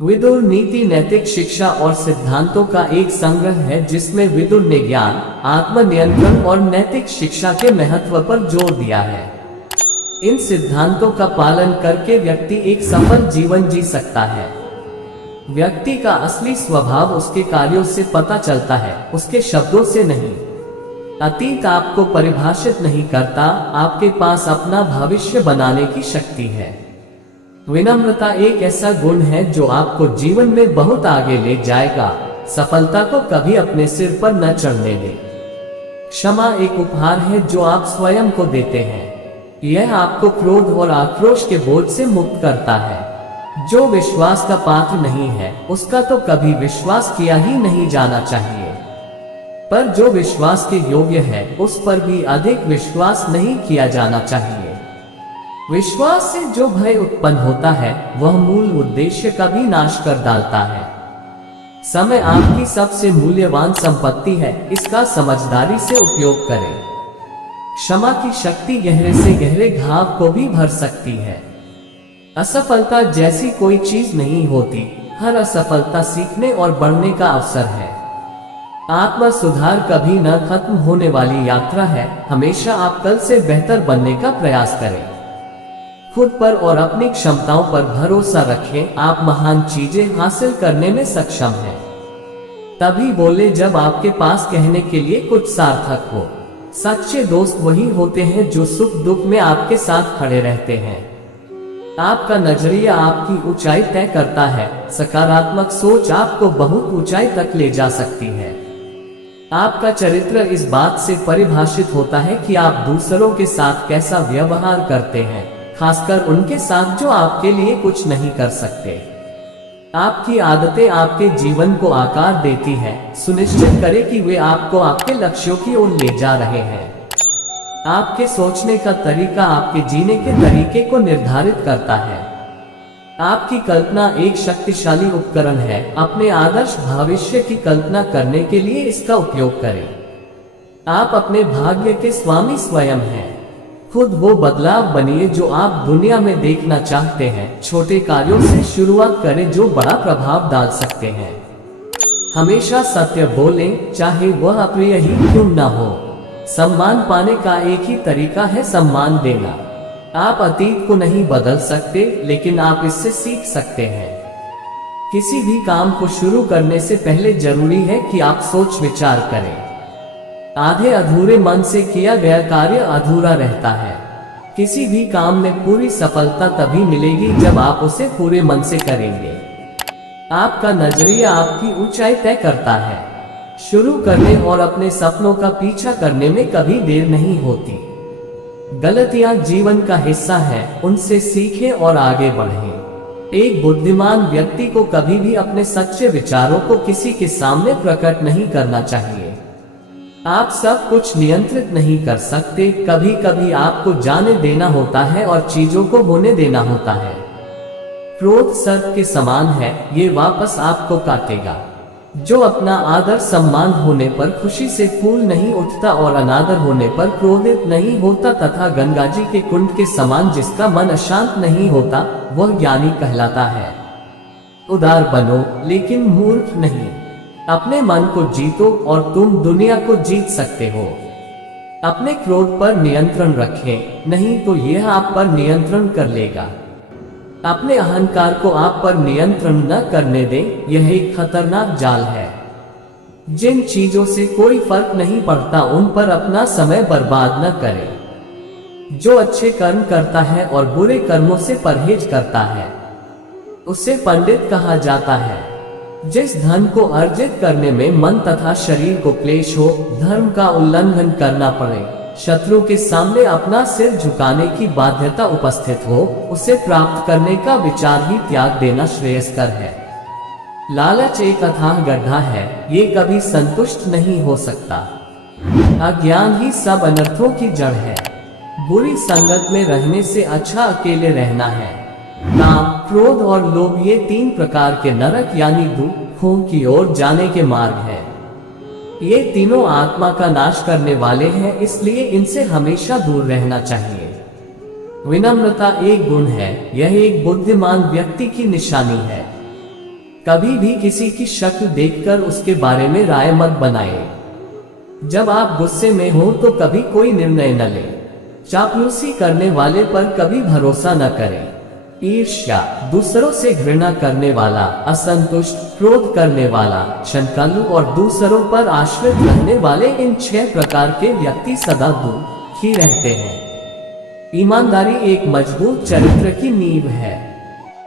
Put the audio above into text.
विदुर नीति नैतिक शिक्षा और सिद्धांतों का एक संग्रह है जिसमें विदुर ने ज्ञान, आत्मनियंत्रण और नैतिक शिक्षा के महत्व पर जोर दिया है। इन सिद्धांतों का पालन करके व्यक्ति एक सफल जीवन जी सकता है। व्यक्ति का असली स्वभाव उसके कार्यों से पता चलता है, उसके शब्दों से नहीं। अतीत आपको परिभाषित नहीं करता, आपके पास अपना भविष्य बनाने की शक्ति है। विनम्रता एक ऐसा गुण है जो आपको जीवन में बहुत आगे ले जाएगा। सफलता को कभी अपने सिर पर न चढ़ने दे। क्षमा एक उपहार है जो आप स्वयं को देते हैं। यह आपको क्रोध और आक्रोश के बोझ से मुक्त करता है। जो विश्वास का पात्र नहीं है उसका तो कभी विश्वास किया ही नहीं जाना चाहिए, पर जो विश्वास के योग्य है उस पर भी अधिक विश्वास नहीं किया जाना चाहिए। विश्वास से जो भय उत्पन्न होता है वह मूल उद्देश्य का भी नाश कर डालता है। समय आपकी सबसे मूल्यवान संपत्ति है, इसका समझदारी से उपयोग करें। क्षमा की शक्ति गहरे से गहरे घाव को भी भर सकती है। असफलता जैसी कोई चीज नहीं होती, हर असफलता सीखने और बढ़ने का अवसर है। आत्म सुधार कभी न खत्म होने वाली यात्रा है। हमेशा आप कल से बेहतर बनने का प्रयास करें। खुद पर और अपनी क्षमताओं पर भरोसा रखें। आप महान चीजें हासिल करने में सक्षम हैं। तभी बोले जब आपके पास कहने के लिए कुछ सार्थक हो। सच्चे दोस्त वही होते हैं जो सुख दुख में आपके साथ खड़े रहते हैं। आपका नजरिया आपकी ऊंचाई तय करता है। सकारात्मक सोच आपको बहुत ऊंचाई तक ले जा सकती है। आपका चरित्र इस बात से परिभाषित होता है कि आप दूसरों के साथ कैसा व्यवहार करते हैं, खासकर उनके साथ जो आपके लिए कुछ नहीं कर सकते। आपकी आदतें आपके जीवन को आकार देती हैं। सुनिश्चित करें कि वे आपको आपके लक्ष्यों की ओर ले जा रहे हैं। आपके सोचने का तरीका आपके जीने के तरीके को निर्धारित करता है। आपकी कल्पना एक शक्तिशाली उपकरण है। अपने आदर्श भविष्य की कल्पना करने के लिए इसका उपयोग करें। आप अपने भाग्य के स्वामी स्वयं हैं। खुद वो बदलाव बनिए जो आप दुनिया में देखना चाहते हैं। छोटे कार्यों से शुरुआत करें जो बड़ा प्रभाव डाल सकते हैं। हमेशा सत्य बोलें, चाहे वह अप्रिय ही क्यों न हो। सम्मान पाने का एक ही तरीका है सम्मान देना। आप अतीत को नहीं बदल सकते, लेकिन आप इससे सीख सकते हैं। किसी भी काम को शुरू करने से पहले जरूरी है कि आप सोच विचार करें। आधे अधूरे मन से किया गया कार्य अधूरा रहता है। किसी भी काम में पूरी सफलता तभी मिलेगी जब आप उसे पूरे मन से करेंगे। आपका नजरिया आपकी ऊंचाई तय करता है। शुरू करने और अपने सपनों का पीछा करने में कभी देर नहीं होती। गलतियां जीवन का हिस्सा है, उनसे सीखें और आगे बढ़ें। एक बुद्धिमान व्यक्ति को कभी भी अपने सच्चे विचारों को किसी के सामने प्रकट नहीं करना चाहिए। आप सब कुछ नियंत्रित नहीं कर सकते। कभी कभी आपको जाने देना होता है और चीजों को होने देना होता है। क्रोध सर्प के समान है, ये वापस आपको काटेगा। जो अपना आदर सम्मान होने पर खुशी से फूल नहीं उठता और अनादर होने पर क्रोधित नहीं होता तथा गंगा जी के कुंड के समान जिसका मन अशांत नहीं होता, वह ज्ञानी कहलाता है। उदार बनो, लेकिन मूर्ख नहीं। अपने मन को जीतो और तुम दुनिया को जीत सकते हो। अपने क्रोध पर नियंत्रण रखें, नहीं तो यह आप पर नियंत्रण कर लेगा। अपने अहंकार को आप पर नियंत्रण न करने दें, यह एक खतरनाक जाल है। जिन चीजों से कोई फर्क नहीं पड़ता उन पर अपना समय बर्बाद न करें। जो अच्छे कर्म करता है और बुरे कर्मों से परहेज करता है उसे पंडित कहा जाता है। जिस धन को अर्जित करने में मन तथा शरीर को क्लेश हो, धर्म का उल्लंघन करना पड़े, शत्रु के सामने अपना सिर झुकाने की बाध्यता उपस्थित हो, उसे प्राप्त करने का विचार ही त्याग देना श्रेयस्कर है। लालच एक अथाह गड्ढा है, ये कभी संतुष्ट नहीं हो सकता। अज्ञान ही सब अनर्थों की जड़ है। बुरी संगत में रहने से अच्छा अकेले रहना है। काम, क्रोध और लोभ ये तीन प्रकार के नरक यानी दुखों की ओर जाने के मार्ग हैं। ये तीनों आत्मा का नाश करने वाले हैं, इसलिए इनसे हमेशा दूर रहना चाहिए। विनम्रता एक गुण है, यह एक बुद्धिमान व्यक्ति की निशानी है। कभी भी किसी की शक्ल देखकर उसके बारे में राय मत बनाए। जब आप गुस्से में हो तो कभी कोई निर्णय न लें। चापलूसी करने वाले पर कभी भरोसा न करें। ईर्ष्या, दूसरों से घृणा करने वाला, असंतुष्ट, क्रोध करने वाला, शंकालु और दूसरों पर आश्रित रहने वाले, इन 6 प्रकार के व्यक्ति सदा दुखी रहते हैं। ईमानदारी एक मजबूत चरित्र की नींव है।